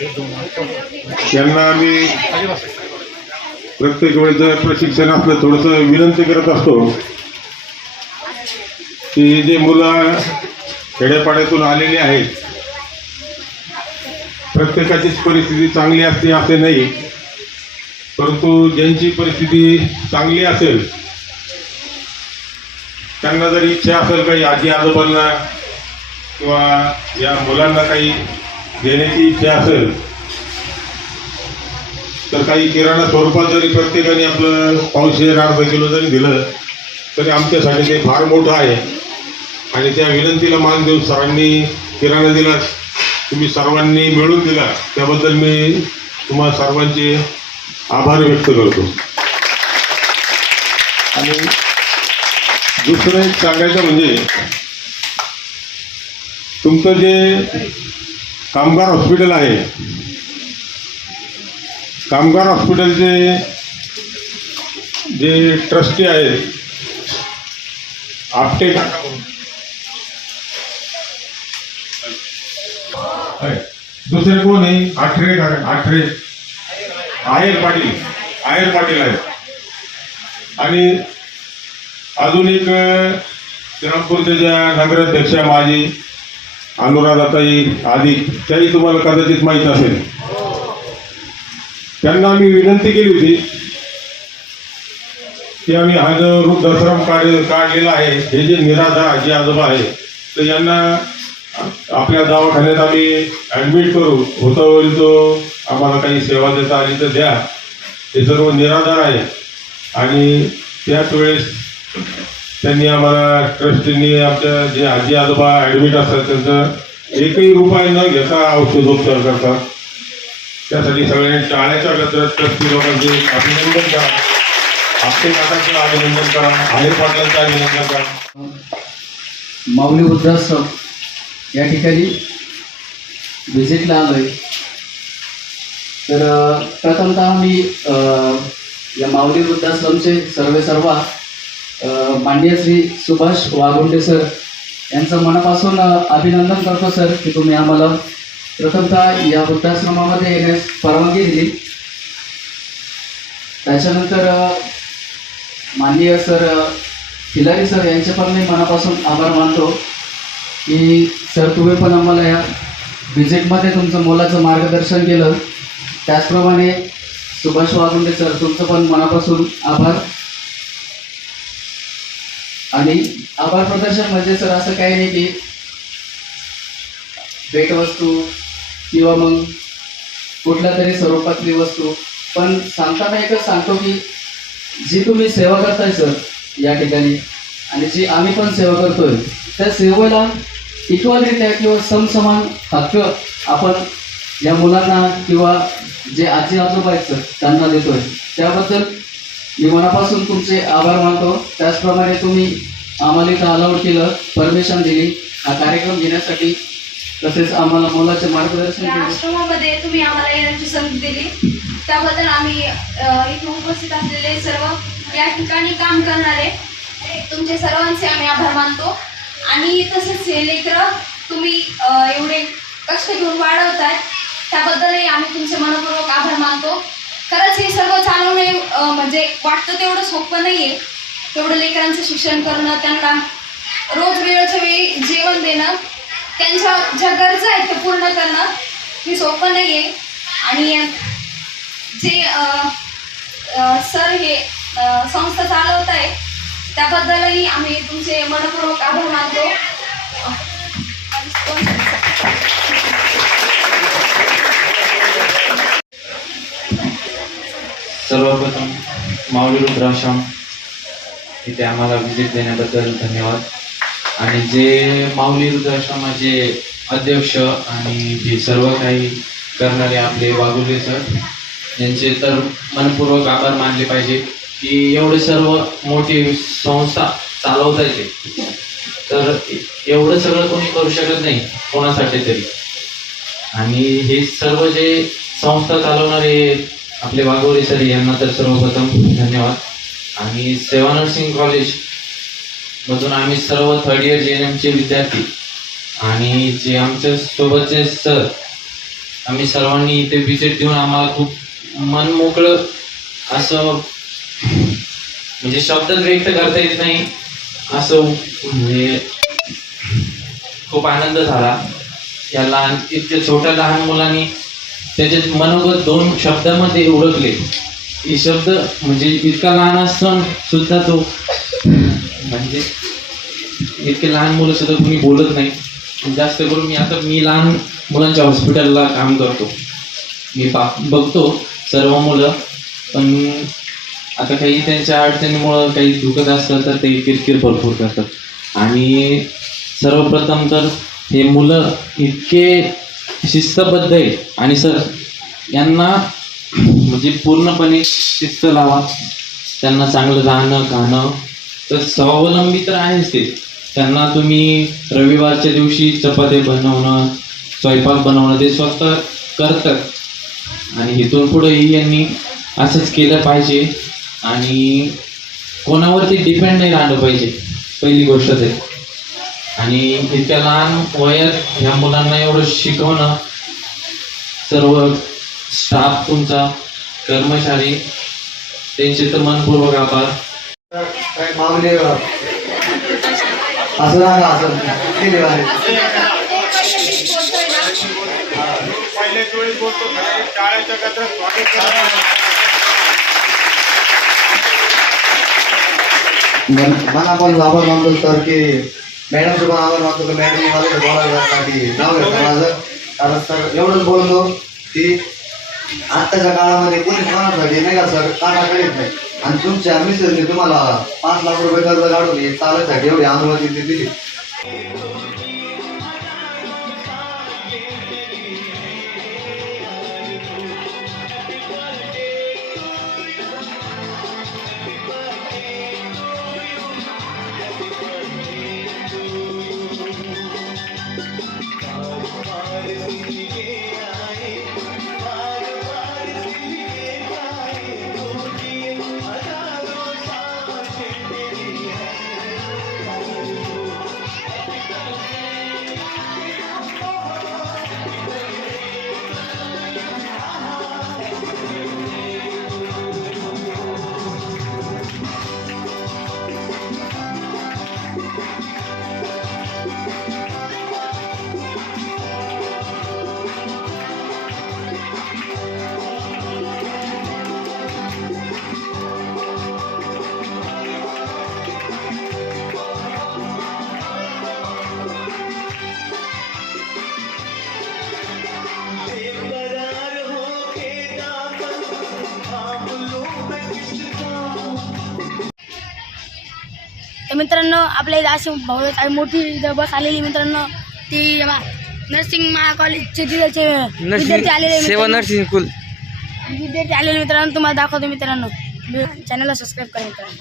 यांना आम्ही प्रत्येक वेळेस जर प्रशिक्षण असलं थोडंसं विनंती करत असतो की जे मुलं खेड्यापाड्यातून आलेली आहेत प्रत्येकाचीच परिस्थिती चांगली असते असे नाही परंतु ज्यांची परिस्थिती चांगली असेल त्यांना जर इच्छा असेल काही आजी आजोबांना किंवा या मुलांना काही देण्याची इच्छा असेल तर काही किराणा स्वरूपात जरी प्रत्येकाने आपलं पावशेर अर्धा किलो जरी दिलं तरी आमच्यासाठी ते फार मोठं आहे. आणि त्या विनंतीला मान देऊन सरांनी किराणा दिला तुम्ही सर्वांनी मिळून दिला त्याबद्दल मी तुम्हा सर्वांचे आभार व्यक्त करतो. आणि दुसरं एक सांगायचं म्हणजे तुमचं जे कामगार हॉस्पिटल आहे. कामगार हॉस्पिटलचे जे ट्रस्टी आहेत आपटे दुसरे कोण आहे? आठरे आठरे. आयर पाटील. आयर पाटील आहेत. आणि अजून एक श्रीरामपूरच्या ज्या नगराध्यक्षा माझी अनुराधाताई आदी त्याही तुम्हाला कदाचित माहीत असेल. त्यांना आम्ही विनंती केली होती की आम्ही हा जो वृद्धाश्रम काढ काढलेला आहे हे जे निराधार आजी आजोबा आहे तर यांना आपल्या दवाखान्यात आम्ही ॲडमिट करू. होतावरी तो आम्हाला काही सेवा देता आली तर द्या. हे सर्व निराधार आहे आणि त्याच वेळेस त्यांनी आम्हाला ट्रस्टींनी आमच्या जे आजी आजोबा ॲडमिट असतात त्यांचं एकही रुपये न घेता औषधोपचार करतात. त्यासाठी सगळ्यांनी टाळ्याच्या गजरात ट्रस्टी लोकांचे अभिनंदन करा. आपले काकांचं अभिनंदन करा. आहे पाटलांचं अभिनंदन करा. माऊली वृद्धाश्रम या ठिकाणी व्हिजिटला आहे तर प्रथमतः मी या माऊली वृद्धाश्रमचे सर्वे सर्व माननीय श्री सुभाष वाघुंडे सर यांचं मनापासून अभिनंदन करतो सर की तुम्ही आम्हाला प्रथमतः या वृद्धाश्रमामध्ये येण्यास परवानगी दिली. त्याच्यानंतर माननीय सर खिलारी सर यांचे पण मी मनापासून आभार मानतो की सर तुम्ही पण आम्हाला या व्हिजिटमध्ये तुमचं मोलाचं मार्गदर्शन केलं. त्याचप्रमाणे सुभाष वागुंडे सर तुमचं पण मनापासून आभार. आणि आभार प्रदर्शन म्हणजे सर असं काही नाही की भेटवस्तू किंवा मग कुठल्या तरी स्वरूपातली वस्तू. पण सांगताना एकच सांगतो की जी तुम्ही सेवा करताय सर या ठिकाणी आणि जी आम्ही पण सेवा करतोय त्या सेवेला इक्वलरित्या किंवा समसमान हक्क आपण या मुलांना किंवा जे आजी आजोबा आहेत सर त्यांना देतोय. त्याबद्दल मी मनापासून तुमचे आभार मानतो. त्याचप्रमाणे तुम्ही आम्हाला इथं अलाउड केलं परमिशन दिली. हा कार्यक्रम घेण्यासाठी तसेच आम्हाला मुलाचे मार्गदर्शन या केले. आश्रमामध्ये तुम्ही आम्हाला येण्याची संधी दिली. त्याबद्दल आम्ही अ, इथे उपस्थित असलेले सर्व या ठिकाणी काम करणारे तुमचे सर्वांचे आम्ही आभार मानतो. आणि तसेच हे लेकरं तुम्ही अ, एवढे कष्ट घेऊन वाढवताय त्याबद्दलही आम्ही तुमचे मनपूर्वक आभार म्हणजे वाटतं तेवढं सोपं नाही आहे तेवढं लेकरांचं शिक्षण करणं त्यांना रोज वेळेच्या वेळी जेवण देणं त्यांच्या ज्या गरजा आहेत त्या पूर्ण करणं हे सोपं नाही आहे आणि जे सर हे संस्था चालवत आहे त्याबद्दलही आम्ही तुमचे मनपूर्वक आभार मानतो. सर्वप्रथम माऊली रुद्राश्रम. इथे आम्हाला व्हिजिट देण्याबद्दल धन्यवाद. आणि जे माऊली रुद्राश्रमाचे अध्यक्ष आणि जे सर्व काही करणारे आपले वाघुले सर यांचे तर मनपूर्वक आभार मानले पाहिजे की एवढे सर्व मोठी संस्था चालवता येते. तर एवढं सगळं कोणी करू शकत नाही कोणासाठी तरी. आणि हे सर्व जे संस्था चालवणारे आपले वाघोरे सर यांना तर सर्वप्रथम धन्यवाद. आणि सेवा नर्सिंग कॉलेज मधून आम्ही सर्व थर्ड इयर जे एन एमचे विद्यार्थी आणि जे आमच्या सोबतचे सर आम्ही सर्वांनी इथे व्हिजिट देऊन आम्हाला खूप मन मोकळं असं म्हणजे शब्दात व्यक्त करता येत नाही असं म्हणजे खूप आनंद झाला. या लहान इतक्या छोट्या लहान मुलांनी त्याच्यात मनोगत दोन शब्दामध्ये ओळखले हे शब्द म्हणजे इतका लहान असतं सुद्धा तो. म्हणजे इतके लहान मुलं सुद्धा कोणी बोलत नाही. जास्त करून मी आता मी लहान मुलांच्या हॉस्पिटलला काम करतो. मी पा बघतो सर्व मुलं. पण आता काही त्यांच्या अडचणीमुळं काही दुखत असलं तर ते किरकिर भरपूर करतात. आणि सर्वप्रथम तर हे मुलं इतके शिस्तबद्ध आहे. आणि सर यांना म्हणजे पूर्णपणे शिस्त लावा. त्यांना चांगलं राहणं खाणं तर स्वावलंबी तर आहेच ते. त्यांना तुम्ही रविवारच्या दिवशी चपाती बनवणं स्वयंपाक बनवणं ते स्वतः करतात. आणि इथून पुढेही यांनी असंच केलं पाहिजे. आणि कोणावरती डिपेंड नाही राहिलं पाहिजे. पहिली गोष्ट ते. आणि इतक्या लहान वयात ह्या मुलांना एवढं शिकवणं सर्व स्टाफ तुमचा कर्मचारी त्यांचे तर मनपूर्वक आभार. मनापासून आभार मानतो सर की मॅडमचं तुम्हाला आभार मानतो की मॅडम मला इथं बोलायला साठी नाव माझं कारण सर एवढंच बोलतो की आत्ताच्या काळामध्ये कोणी कोणासाठी नाही का सर? काटा येत नाही. आणि तुमच्या मिसेसने तुम्हाला पाच लाख रुपये कर्ज काढून हे चालायसाठी एवढी अनुमती दिली. मित्रांनो आपल्या इथं अशी भाऊ मोठी बस आलेली मित्रांनो. ती नर्सिंग महा कॉलेजचे विद्यार्थी आलेले सेवा. Nursing school. विद्यार्थी आलेले मित्रांनो तुम्हाला दाखवतो मित्रांनो. चॅनलला सबस्क्राईब करा मित्रांनो.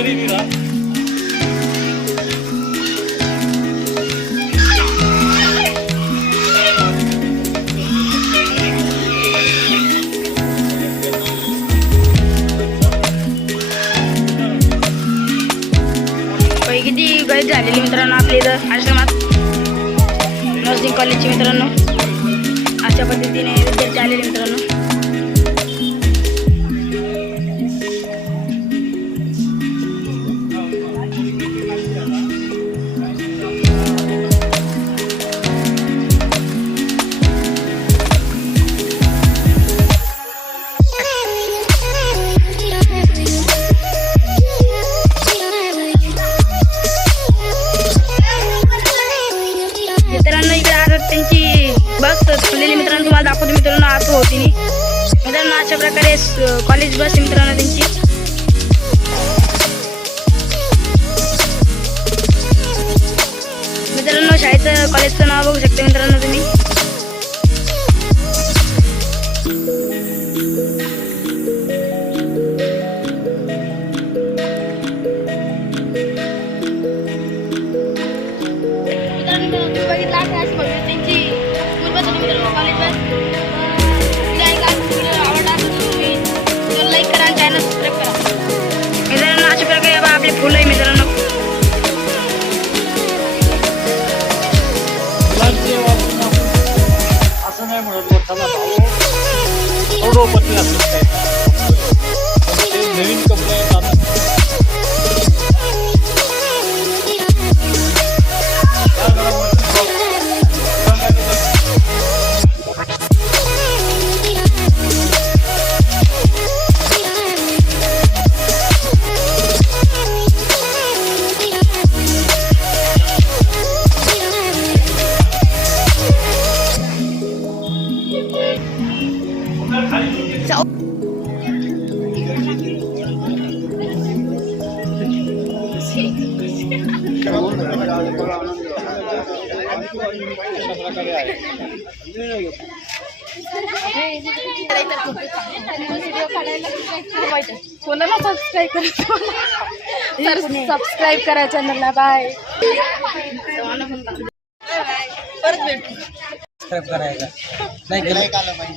होय, किती गर्दी झालेली मित्रांनो आपल्या इथं आश्रमात. नर्सिंग कॉलेजचे मित्रांनो. बस थांबलेली मित्रांनो तुम्हाला दाखवतो मित्रांनो आत होती मित्रांनो अशा प्रकारे कॉलेज बस आहे मित्रांनो त्यांची. मित्रांनो शाळेचं कॉलेजचं नाव बघू शकता मित्रांनो तुम्ही. भाऊ करोडोपती असत कोणाला सबस्क्राईब करायचं सबस्क्राईब करा चॅनलला बाय परत भेटू. करायला. नाही गेलं bye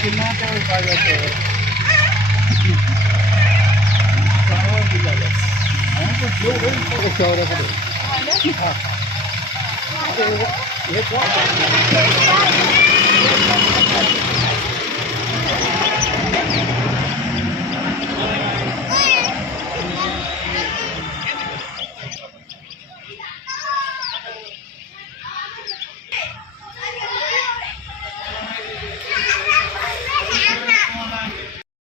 que não vai fazer agora. Saúde, galera. Eu o